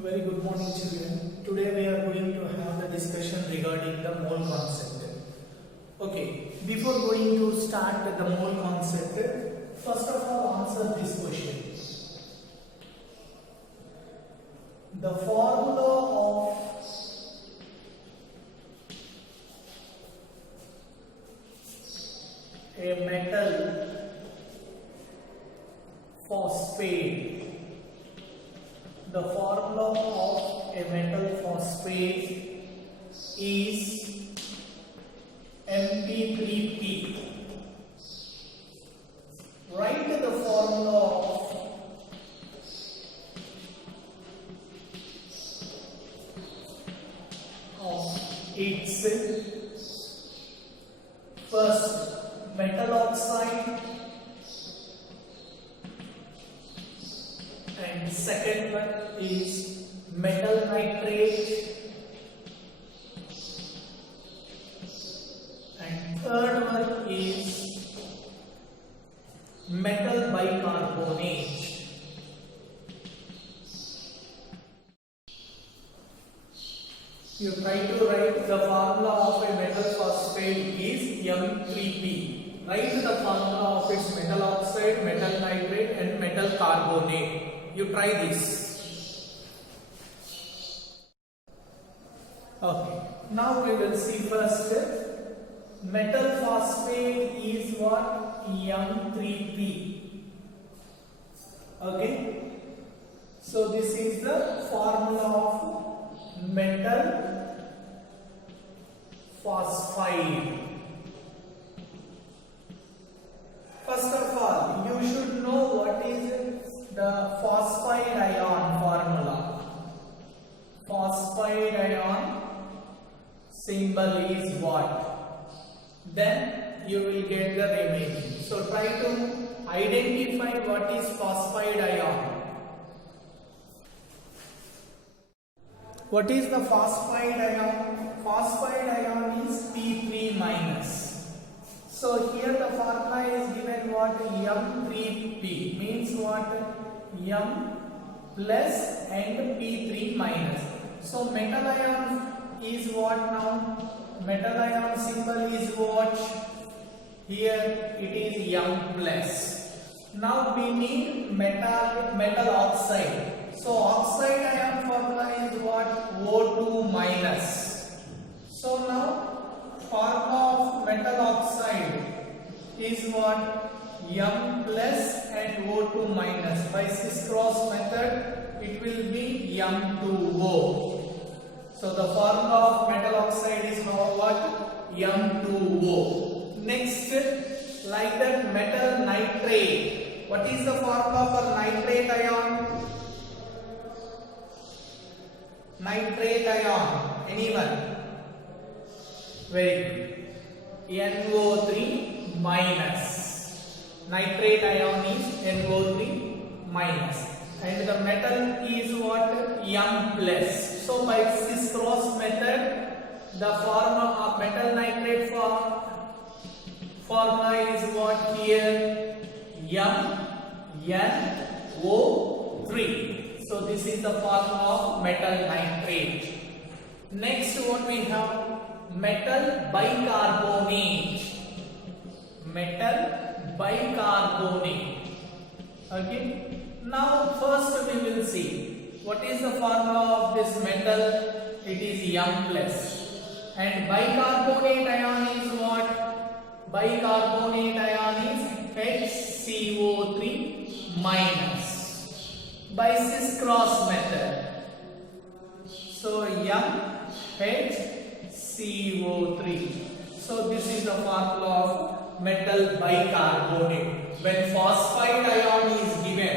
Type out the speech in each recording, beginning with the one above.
Very good morning, children. Today we are going to have the discussion regarding the mole concept. Okay, before going to start the mole concept, first of all answer this question. The formula of a metal phosphate. The formula of a metal phosphate is Mp3p. Write the formula of its first metal oxide and second one is metal nitrate and third one is metal bicarbonate. You try to write the formula of a metal phosphate is M3P. Write the formula of its metal oxide, metal nitrate and metal carbonate. You try this. Okay. Now we will see first. Metal phosphate is what? M3P. Okay. So this is the formula of metal phosphide. First of all, you should know what is the phosphide ion formula. Phosphide ion symbol is what? Then you will get the remaining. So try to identify what is phosphide ion. What is the phosphide ion? Phosphide ion is P3 minus. So here the formula is given what? M3P means what? M plus and P3 minus. So metal ion is what now? Metal ion symbol is what? Here it is M plus. Now we need metal oxide. So oxide ion formula is what? O2 minus. So now formula of metal oxide is what? M plus and O2 minus. By cis cross method it will be M2O. So the formula of metal oxide is what? M2O. Next, like that metal nitrate. What is the formula for nitrate ion? Nitrate ion. Anyone? Very good. NO3 minus. Nitrate ion is NO3 minus. And the metal is what? M plus. So by cis cross method, the formula of metal nitrate formula is what here? MnO3. So this is the formula of metal nitrate. Next what we have? Metal bicarbonate. Metal bicarbonate. Okay. Now first we will see what is the formula of this metal. It is M plus. And bicarbonate ion is what? Bicarbonate ion is HCO3 minus. By cis cross method. So MHCO3. So this is the formula of metal bicarbonate. When phosphide ion is given,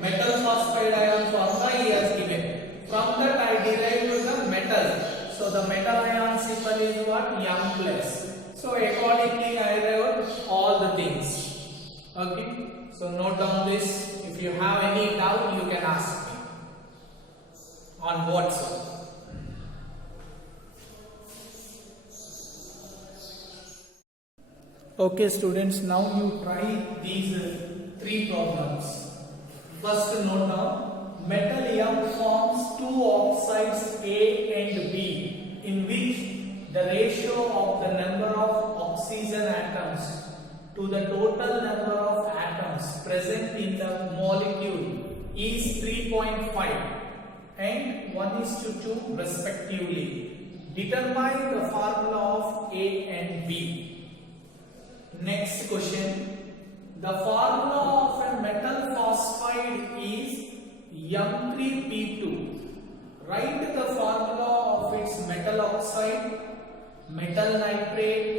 metal phosphide ion formula he has given. From that I derived the metal. So the metal ion symbol is what? M plus. So accordingly I wrote all the things. Okay. So note down this. If you have any doubt you can ask me on WhatsApp. Okay students, now you try these three problems. First note down, metal M forms two oxygen atoms to the total number of atoms present in the molecule is 3.5 and 1:2 respectively. Determine the formula of A and B. Next question. The formula of a metal phosphide is M3P2. Write the formula of its metal oxide, metal nitrate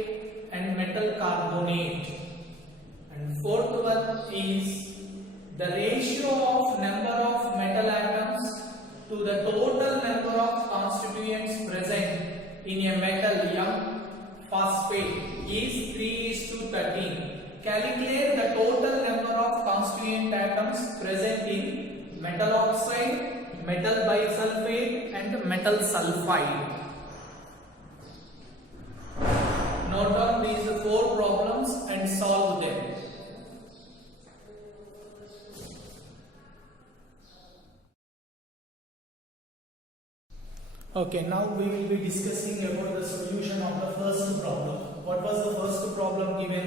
and metal carbonate. And fourth one is the ratio of number of metal atoms to the total number of constituents present in a metal M phosphate is 3:13. Calculate the total number of constituent atoms present in metal oxide, metal bisulfate and metal sulfide. Note down these 4 problems and solve them. Okay, now we will be discussing about the solution of the first problem. What was the first problem given?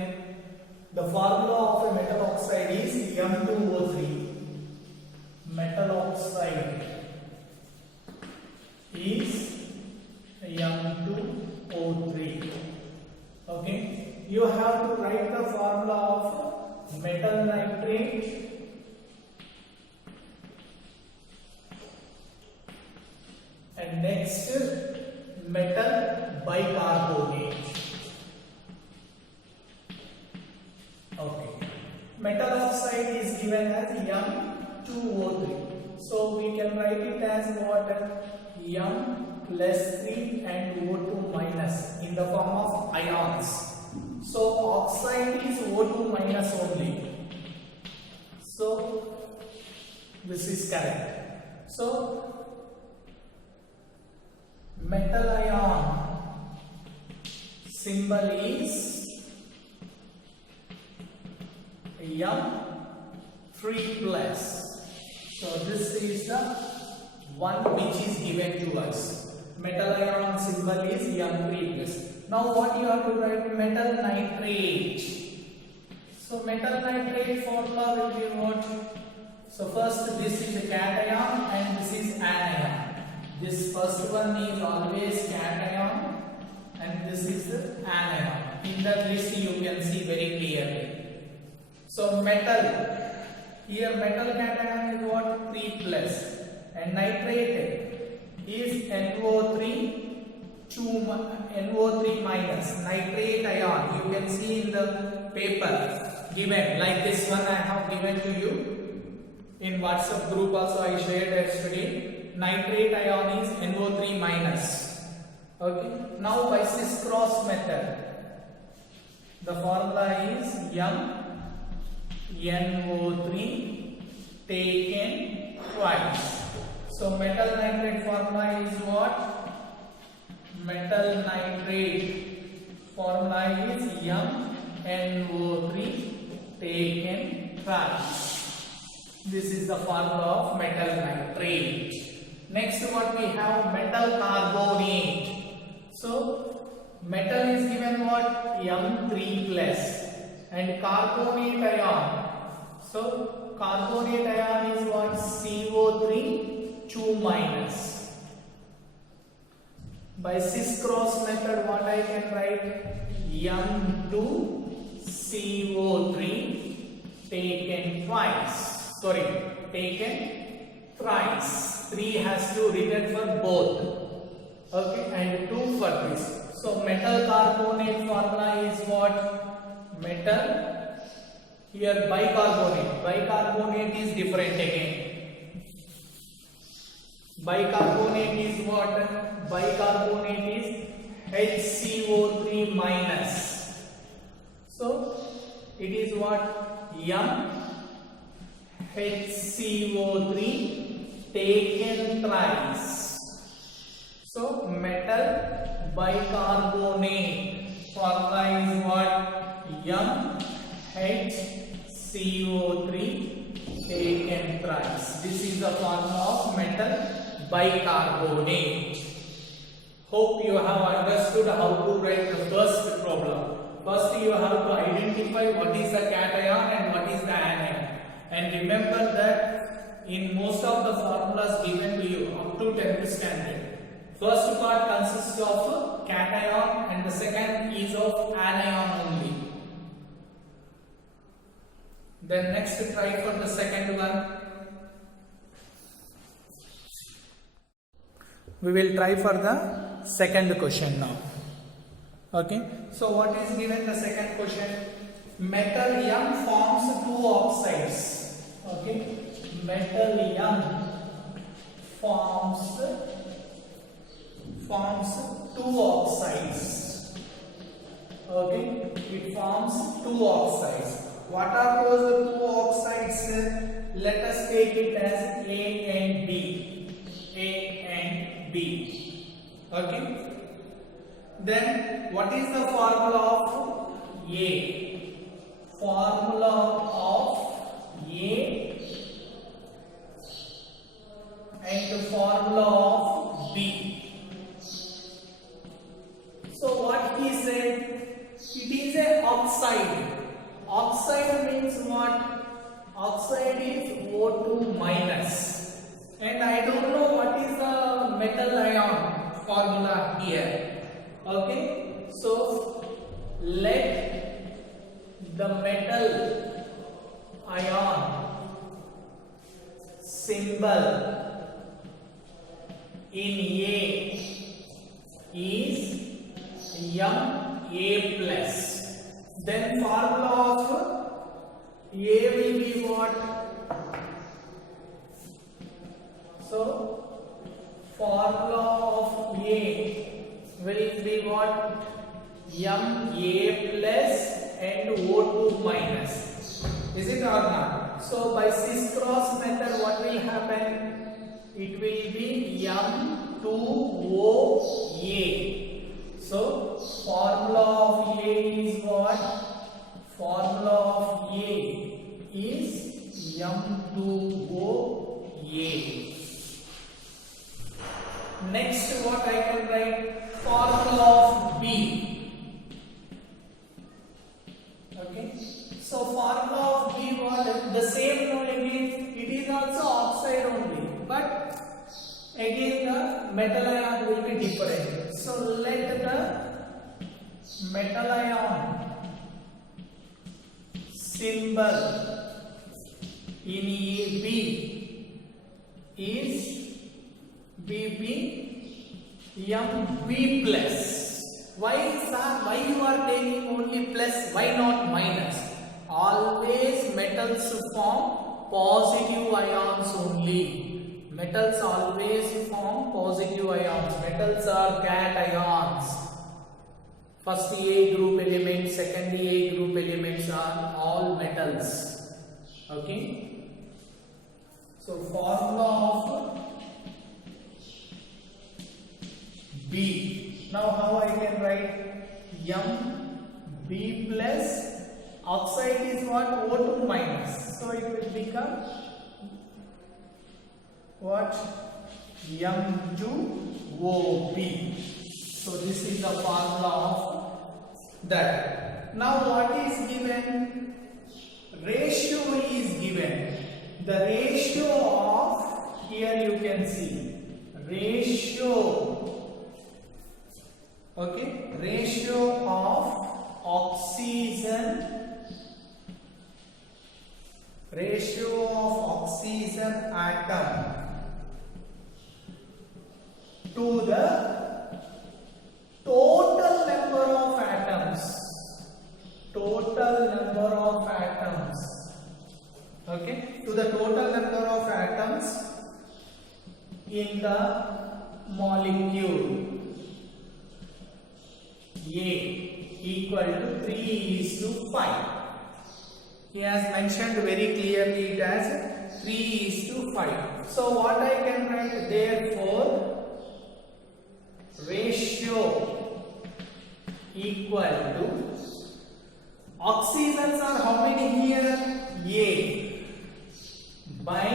The formula of a metal oxide is M2O3. Metal oxide is M2O3. Okay, you have to write the formula of metal nitrate and next metal bicarbonate. Okay, metal oxide is given as M2O3. So we can write it as what? M plus 3 and O2 minus in the form of ions. So oxide is O2 minus only. So this is correct. So metal ion symbol is M3 plus. So this is the one which is given to us. Metal ion symbol is M3 plus. Now what you have to write? Metal nitrate. So metal nitrate formula will be what? So first this is a cation and this is anion. This first one is always cation and this is the anion. In that list you can see very clearly. So metal, here metal cation is what? 3 plus and nitrate is NO3 NO3 minus, nitrate ion. You can see in the paper given like this one I have given to you. In WhatsApp group also I shared yesterday. Nitrate ion is NO3 minus. Okay. Now by cis cross method, the formula is NO3 taken twice. So metal nitrate formula is what? Metal nitrate formula is NO3 taken twice. This is the formula of metal nitrate. Next what we have? Metal carbonate. So metal is given what? M3 plus and carbonate ion. So carbonate ion is what? CO3 2 minus. By cis cross method what I can write? M2CO3 taken twice. Sorry, taken thrice. 3 has to written for both. Okay, and 2 for this. So metal carbonate formula is what? Metal, here bicarbonate. Bicarbonate is different again. Bicarbonate is what? Bicarbonate is HCO3 minus. So it is what? HCO3 taken thrice. So metal bicarbonate formula is what? HCO3 taken thrice. This is the formula of metal bicarbonate. Hope you have understood how to write the first problem. First you have to identify what is the cation and what is the anion. And remember that in most of the formulas given to you up to 10th standard, first part consists of cation and the second is of anion only. Then next try for the second one. We will try for the second question now. Okay. So what is given the second question? Metal M forms two oxides. Okay. Metal M forms two oxides. Okay. It forms two oxides. What are those two oxides? Let us take it as A and B. A and B. Okay. Then what is the formula of A? Formula of A and the formula of B. So what he said? It is a oxide. Oxide means what? Oxide is O2 minus. And I don't know what is the metal ion formula here. Okay, so let the metal ion symbol in A is Ma plus. Then formula of A will be what? So formula of A will be what? Ma plus and O2 minus. Is it or not? So by cis cross method what will happen? It will be M2OA. So formula of A is what? Formula of A is M2OA. Next what I can write? Formula of B. Okay. So formula of B what? The same no again. It is also oxide only, but again the metal ion will be different. So let the metal ion symbol in AB is BB MB plus. Why sir? Why you are taking only plus? Why not minus? Always metals form positive ions only. Metals always form positive ions. Metals are cations. First A group elements, second A group elements are all metals. Okay. So formula of B. Now how I can write? MB plus. Oxide is what? O2 minus. So it will become what? M2OB. So this is the formula of that. Now what is given? Ratio is given. The ratio of, here you can see, ratio, okay, ratio of oxygen atom to the total number of atoms, okay, to the total number of atoms in the molecule A equal to 3:5. He has mentioned very clearly it as 3:5. So what I can write? Therefore ratio equal to, oxygens are how many here? A by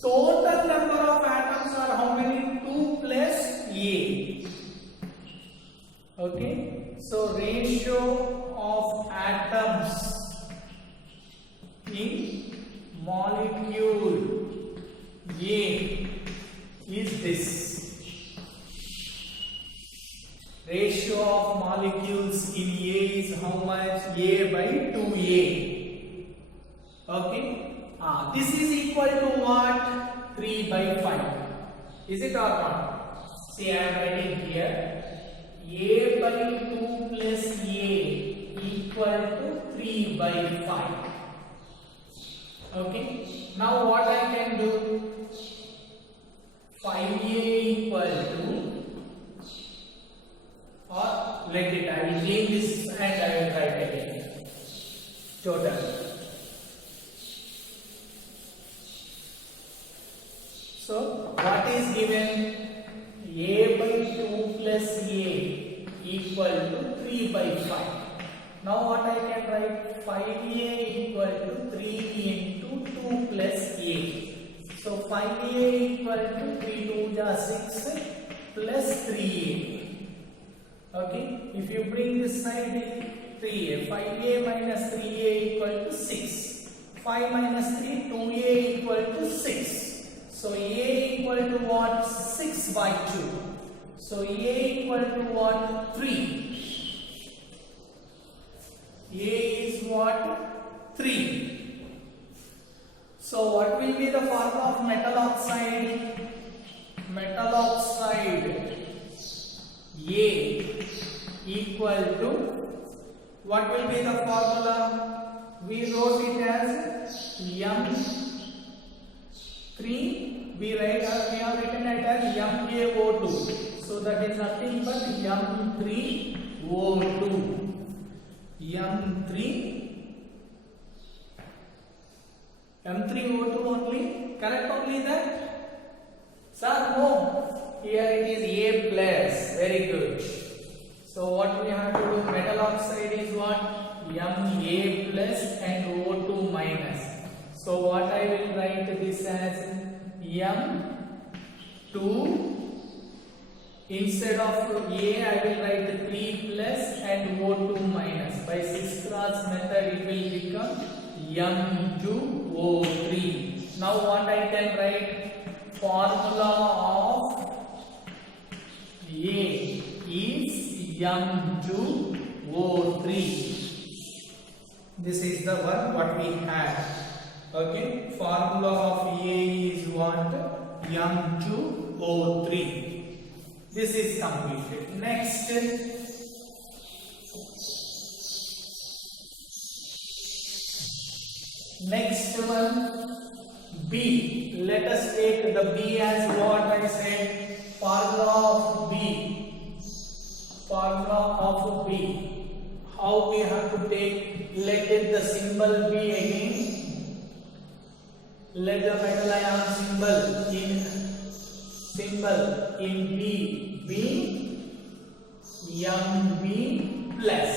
total number of atoms are how many? 2 plus A. Okay, so ratio ratio of atoms in molecule A is this. Ratio of molecules in A is how much? A by 2A. Okay. This is equal to what? 3 by 5. Is it or not? See, I am writing here. A by 2 plus A equal to 3 by 5. Okay. Now what I can do? 5A equal to, or let it, I will change this and I will write again. Total. So what is given? A by 2 plus A equal to 3 by 5. Now what I can write? 5A equal to 3 into 2 plus A. So 5A equal to 3 2 is 6 plus 3A. Okay. If you bring this side, 3A. 5A minus 3A equal to 6. 5 minus 3, 2A equal to 6. So A equal to what? 6 by 2. So A equal to what? 3. A is what? 3. So what will be the formula of metal oxide? Metal oxide A equal to, what will be the formula? We wrote it as M3. We have written it as MaO2. So that is nothing but M3O2. M3O2 only? Correct only that? Sir, no. Here it is A plus. Very good. So what we have to do? Metal oxide is what? Ma plus and O2 minus. So what I will write this as M2. Instead of A, I will write 3 plus and O2 minus. By 6 cross method, it will become M2O3. Now what I can write? Formula of A is M2O3. This is the one what we have. Okay. Formula of A is what? M2O3. This is completed. Next. Next one, B. Let us take the B as what I said. Formula of B. Formula of B. How we have to take? Let it the symbol be again. Let the metal ion symbol in B be Mb plus.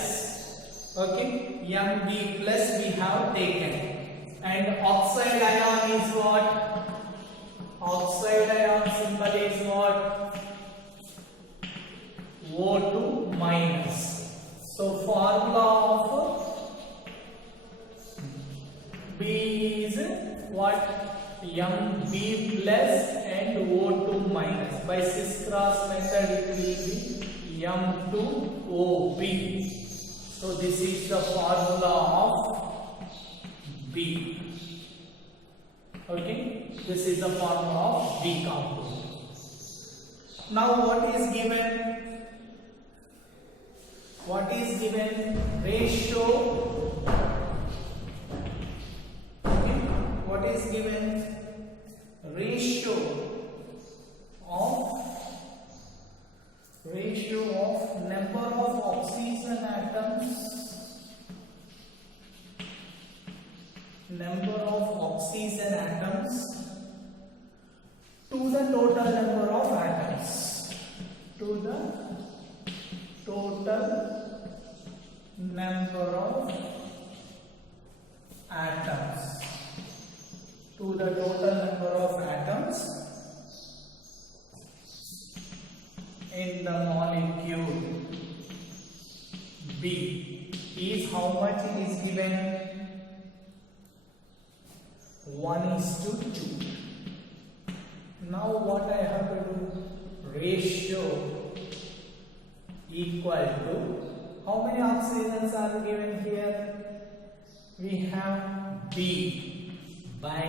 Okay, Mb plus we have taken. And oxide ion is what? Oxide ion symbol is what? O2 minus. So formula of B is what? Mb plus and O2 minus. By cis cross method it will be M2OB. So this is the formula of B. Okay, this is the formula of B compound. Now what is given? What is given? Ratio. Okay, what is given? Ratio of number of oxygen atoms, number of oxygen atoms to the total number of atoms, to the total number of atoms, to the total number of atoms in the molecule B. given 1:2. Now what I have to do? Ratio equal to, how many oxygens are given here? We have B by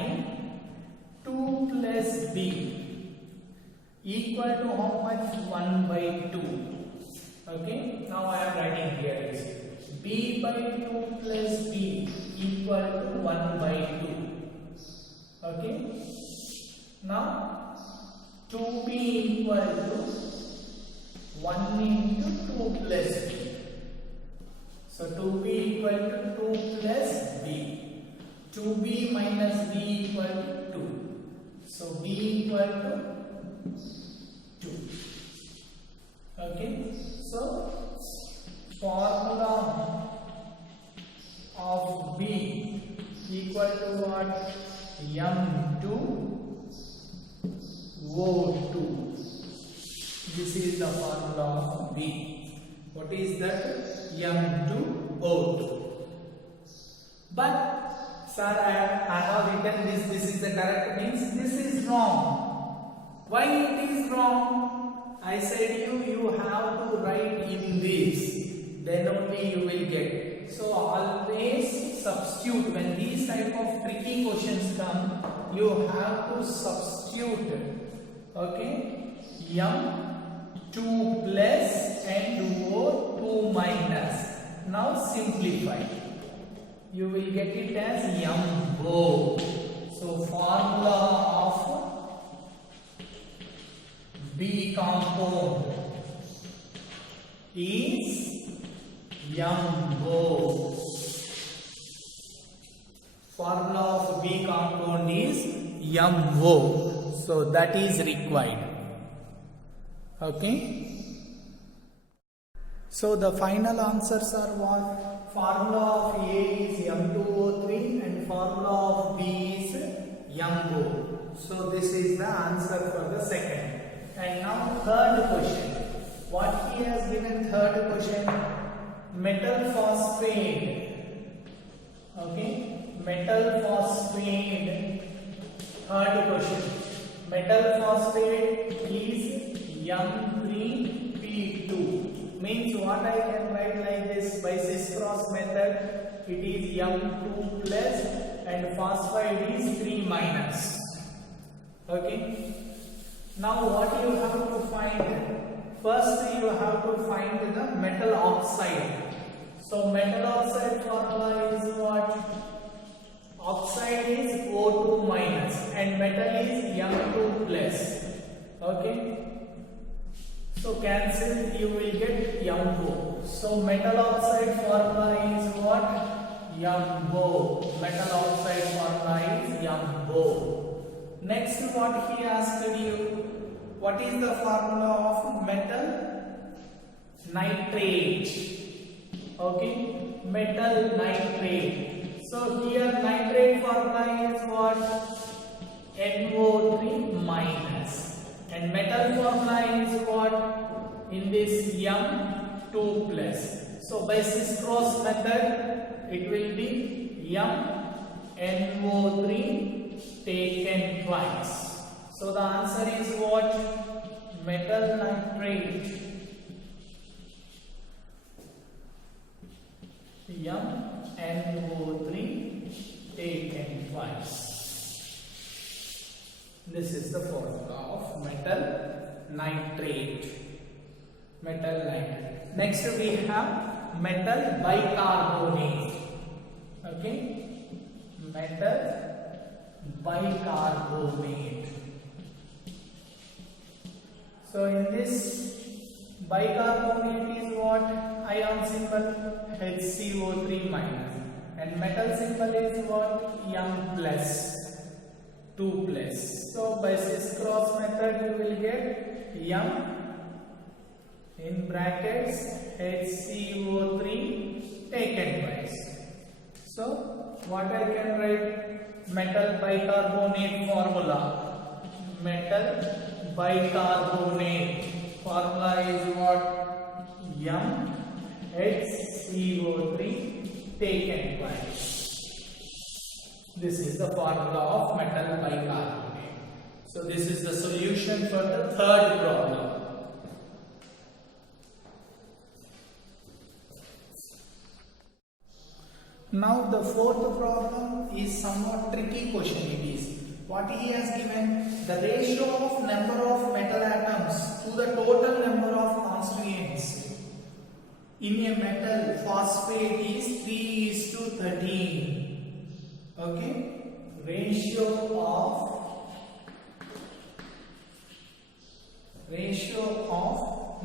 2 plus B equal to how much? 1/2. Okay, now I am writing here is B by 2 plus B equal to 1/2. Okay, now 2B equal to 1 into 2 plus B. So 2B equal to 2 plus B. 2B minus B equal to 2. So B equal to 2. Okay, so formula of B equal to what? M2O2. This is the formula of B. What is that? M2O2. But sir, I have written this. This is the correct, means this is wrong. Why it is wrong? I said you have to write in this, then only you will get. So always substitute when these type of tricky questions come. You have to substitute. Okay, M2 plus and O2 minus. Now simplify. You will get it as MO. So formula of B compound is MO. Formula of B compound is MO. So that is required. Okay. So the final answers are what? Formula of A is M2O3 and formula of B is MO. So this is the answer for the second. And now third question. What he has given third question? Metal phosphate. Okay, metal phosphate. Third question. Metal phosphate is M3P2. Means what I can write like this by cis cross method. It is M2 plus and phosphide is 3 minus. Okay. Now what you have to find? First you have to find the metal oxide. So metal oxide formula is what? Oxide is O2 minus and metal is M2 plus. Okay. So cancel, you will get MO. So metal oxide formula is what? MO. Metal oxide formula is MO. Next, what he asked you? What is the formula of metal nitrate? Okay, metal nitrate. So here nitrate formula is what? NO3 minus. And metal formula is what? In this M2 plus. So by cis cross method, it will be MnO3 taken twice. So the answer is what? Metal nitrate. MnO3 taken twice. This is the formula of metal nitrate. Metal nitrate. Next we have metal bicarbonate. Okay, metal bicarbonate. So in this bicarbonate is what? Ion symbol HCO3 minus and metal symbol is what? M plus 2 plus. So by cis cross method you will get M in brackets HCO3 taken twice. So what I can write? Metal bicarbonate formula. Metal bicarbonate formula is what? MHCO3 taken twice. This is the formula of metal bicarbonate. So this is the solution for the third problem. Now the fourth problem is somewhat tricky question. It is what he has given: the ratio of number of metal atoms to the total number of constituents in a metal phosphate is 3:13. Okay, ratio of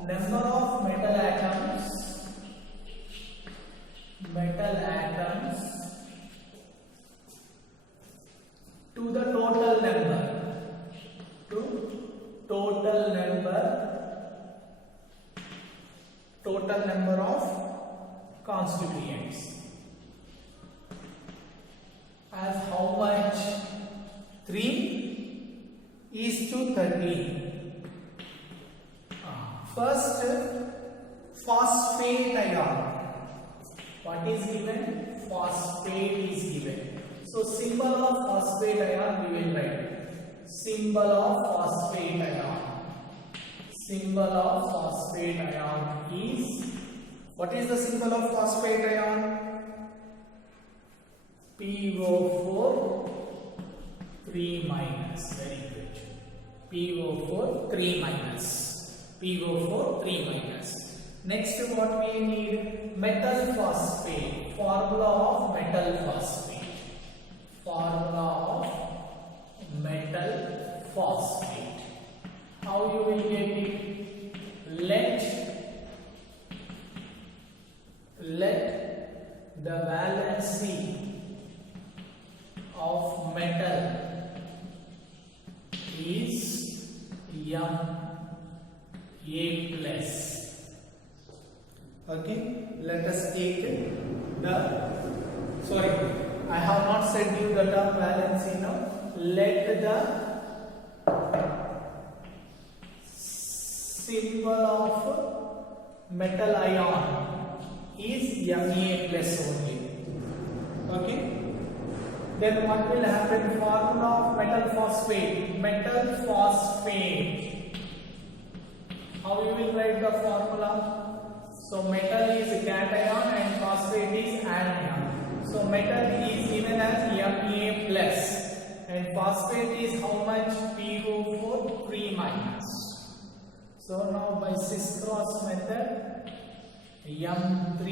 number of metal atoms to the total number of constituents as how much? 3:13. First, phosphate ion. What is given? Phosphate is given. So symbol of phosphate ion we will write. Symbol of phosphate ion. Symbol of phosphate ion is, what is the symbol of phosphate ion? PO4 3 minus. Very good. PO4 3 minus. PO4 3 minus. Next, what we need? Metal phosphate. Formula of metal phosphate. Formula of metal phosphate. How you will get it? Let the valency of metal is Ma plus. Okay, let us take the, sorry, I have not said you the term valency now. Let the symbol of metal ion is Ma plus only. Okay, then what will happen? Formula of metal phosphate. Metal phosphate. How you will write the formula? So metal is cation and phosphate is anion. So metal is given as Ma plus and phosphate is how much? PO4 3 minus. So now by cis cross method, M3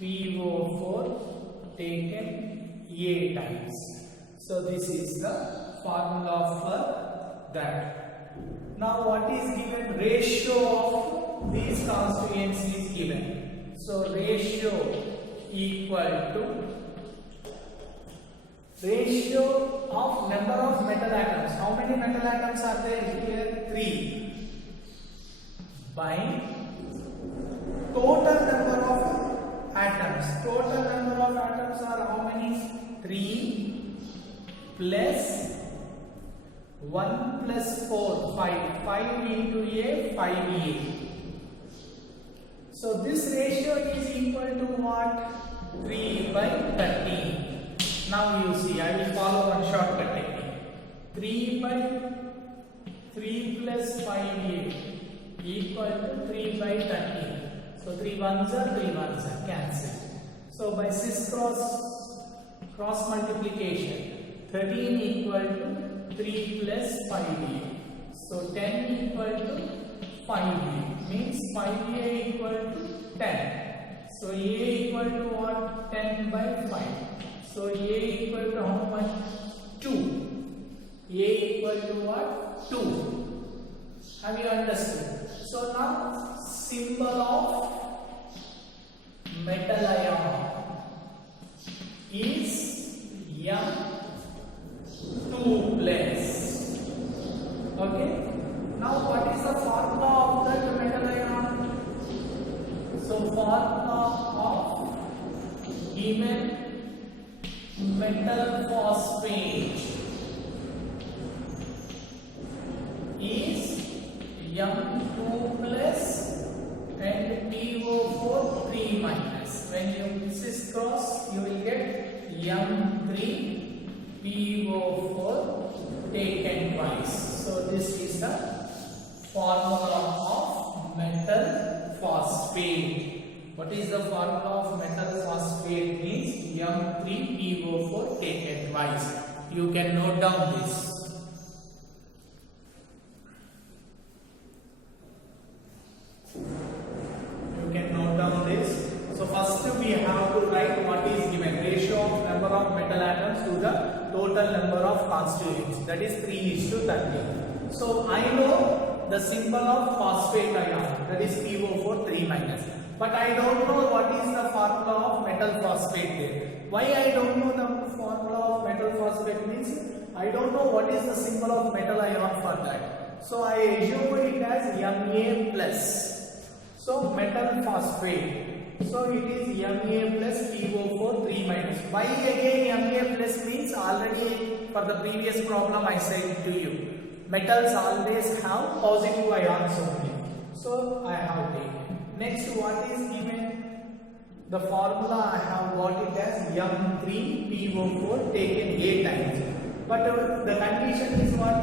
PO4 taken A times. So this is the formula for that. Now what is given? Ratio of these constituents is given. So ratio equal to ratio of number of metal atoms. How many metal atoms are there here? 3 by total number of atoms. Total number of atoms are how many? 3 plus 1 plus 4, 5. 5 into A, 5A. So this ratio is equal to what? 3/13. Now you see, I will follow one shortcut technique. 3 plus 5A equal to 3/13. So 3 ones are 3 ones are cancelled. So by cis cross multiplication, 13 equal to 3 plus 5A. So 10 equal to 5A means 5A equal to 10. So A equal to what? 10 by 5. So A equal to how much? 2. A equal to what? 2. Have you understood? So now symbol of metal ion is M2 plus. Okay. Now what is the formula of that metal ion? So formula of given metal phosphate is M2 plus and PO4 3 minus. When you this is cross, you will get M3 PO4 taken twice. So this is the formula of metal phosphate. What is the formula of metal phosphate? Means M3PO4 taken twice. You can note down this. You can note down this. So first we have to write what is given, ratio of number of metal atoms to the total number of constituents, that is 3:30. So I know the symbol of phosphate ion, that is PO4 3 minus. But I don't know what is the formula of metal phosphate there. Why I don't know the formula of metal phosphate means I don't know what is the symbol of metal ion for that. So I assume it as Ma plus. So metal phosphate. So it is Ma plus PO4 3 minus. Why again Ma plus means already for the previous problem I said to you. Metals always have positive ions only. So I have taken. Next, what is given? The formula I have got it as M3PO4 taken 8 times. But the condition is what?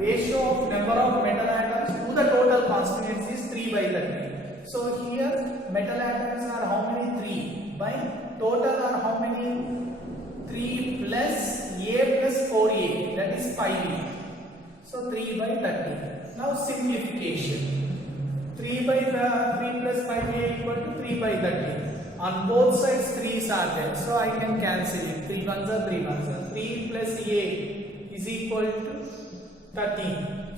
Ratio of number of metal atoms to the total constituents is 3/30. So here metal atoms are how many? 3. By total are how many? 3 plus A plus 4A, that is 5A. So 3/30. Now simplification. 3 plus 5A equal to 3/30. On both sides 3's are there, so I can cancel it. 3 ones are 3 ones are. 3 plus A is equal to 13.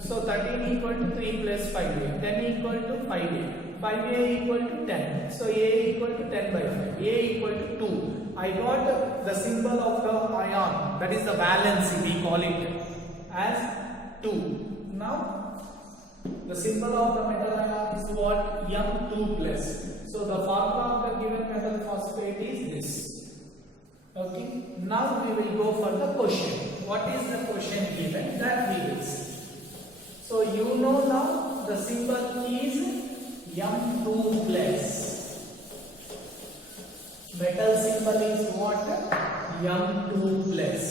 So 13 equal to 3 plus 5A. 10 equal to 5A. 5A equal to 10. So A equal to 10/5. A equal to 2. I got the symbol of the ion, that is the valency, we call it as 2. Now the symbol of the metal ion is what? M2 plus. So the formula of the given metal phosphate is this. Okay. Now we will go for the question. What is the question given? That we will see. So you know now the symbol is M2 plus. Metal symbol is what? M2 plus.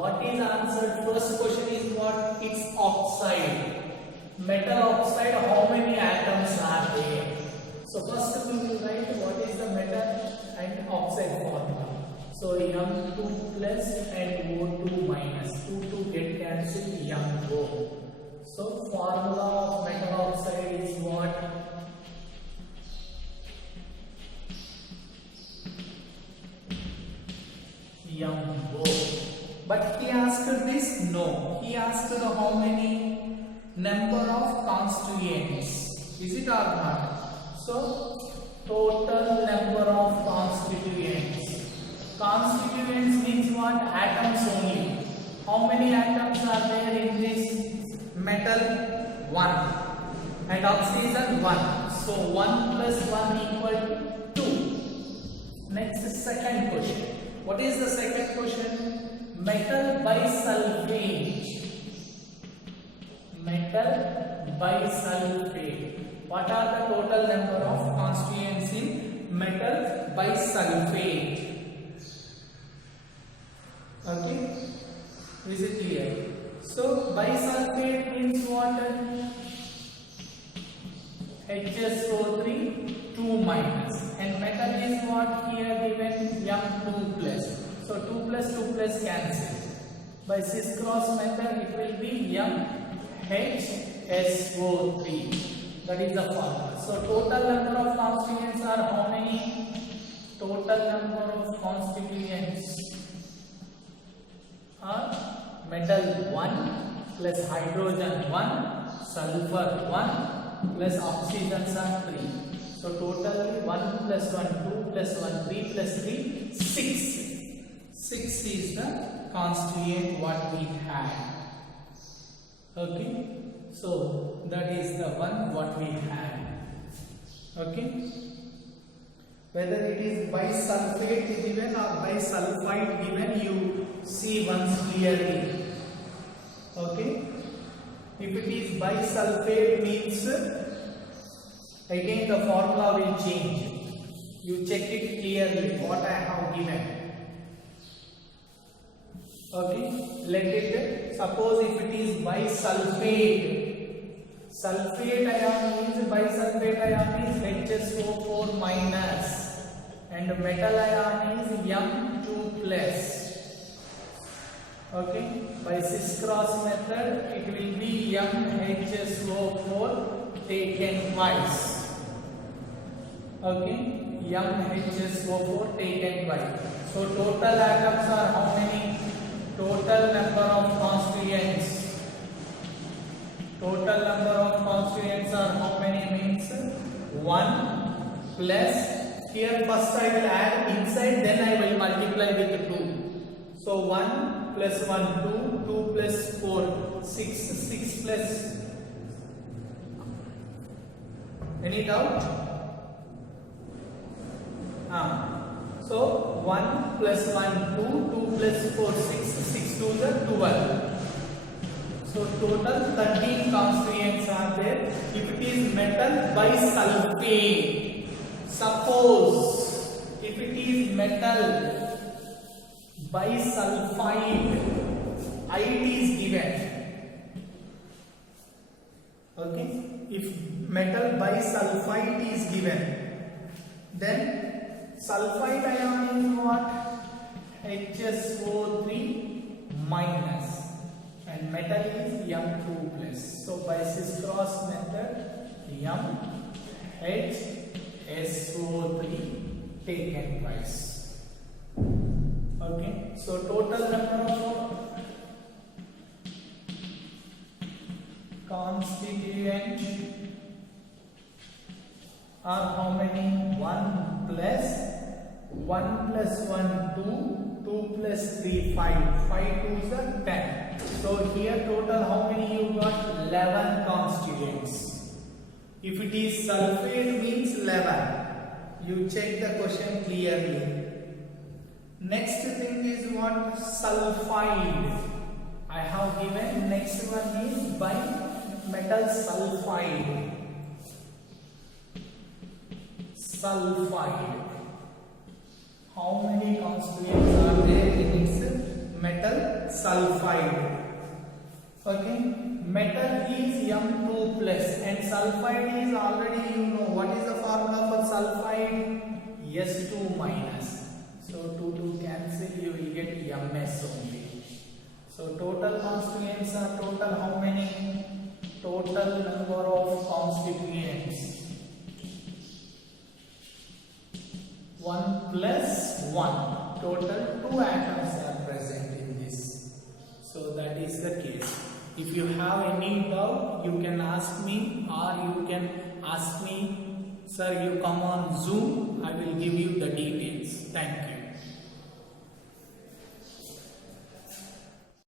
What is answered? First question is what? It's oxide. Metal oxide, how many atoms are there? So first we will write what is the metal and oxide formula. So M2 plus and O2 minus. 2 get cancelled, MO. So formula of metal oxide is what? MO. But he asked this? No. He asked the how many? Number of constituents. Is it or not? So, total number of constituents. Constituents means what? Atoms only. How many atoms are there in this metal? 1. And oxygen 1. So, 1 plus 1 equal to 2. Next, second question. What is the second question? Metal bisulfate. Metal bisulfate. What are the total number of constituents in metal bisulfate? Okay, is it clear? So bisulfate means what? HSO3 2 minus, and metal is what here given? M2 plus. So 2 plus cancel. By cis cross method it will be MHSO3. That is the formula. So total number of constituents are how many? Total number of constituents are metal 1 plus hydrogen 1, sulfur 1 plus oxygens are 3. So totally 1 plus 1, 2 plus 1, 3 plus 3, 6. 6 is the constituent what we had. Okay. So that is the one what we had. Okay. Whether it is bisulfate given or bisulfite given, you see once clearly. Okay. If it is bisulfate means Again the formula will change. You check it clearly what I have given. Okay, let it, suppose if it is bisulfate, sulfate ion means bisulfate ion is HSO4 minus and metal ion is M2 plus. Okay, by cis cross method it will be MHSO4 taken twice. Okay, MHSO4 taken twice. So total atoms are how many? Total number of constituents. Total number of constituents are how many? Means 1 plus, here first I will add inside, then I will multiply with 2. So 1 plus 1, 2, 2 plus 4, 6, 6 plus. Any doubt? So 1 plus 1, 2, 2 plus 4, 6, 6 to the 12. So total 13 constituents are there. If it is metal bisulfate, suppose if it is metal bisulfide, it is given. Okay, if metal bisulfite is given, then sulfide ion is what? HSO3 minus and metal is M2 plus. So by cis cross method, MHSO3 taken twice. Okay, so total number of constituent are how many? 1 plus 1 plus 1, 2, 2 plus 3, 5. 5 2s are 10. So here total how many you got? 11 constituents. If it is sulfate means 11. You check the question clearly. Next thing is what? Sulfide. I have given. Next one is bimetal sulfide. Sulfide. How many constituents are there in its metal sulfide? Okay, metal is M2 plus and sulfide is already, you know what is the formula for sulfide? S2 minus. So 2 to cancel, you will get MS only. So total constituents are total how many? Total number of constituents 1 plus 1. Total 2 atoms are present in this. So that is the case. If you have any doubt, you can ask me, or you can ask me, sir, you come on Zoom, I will give you the details. Thank you.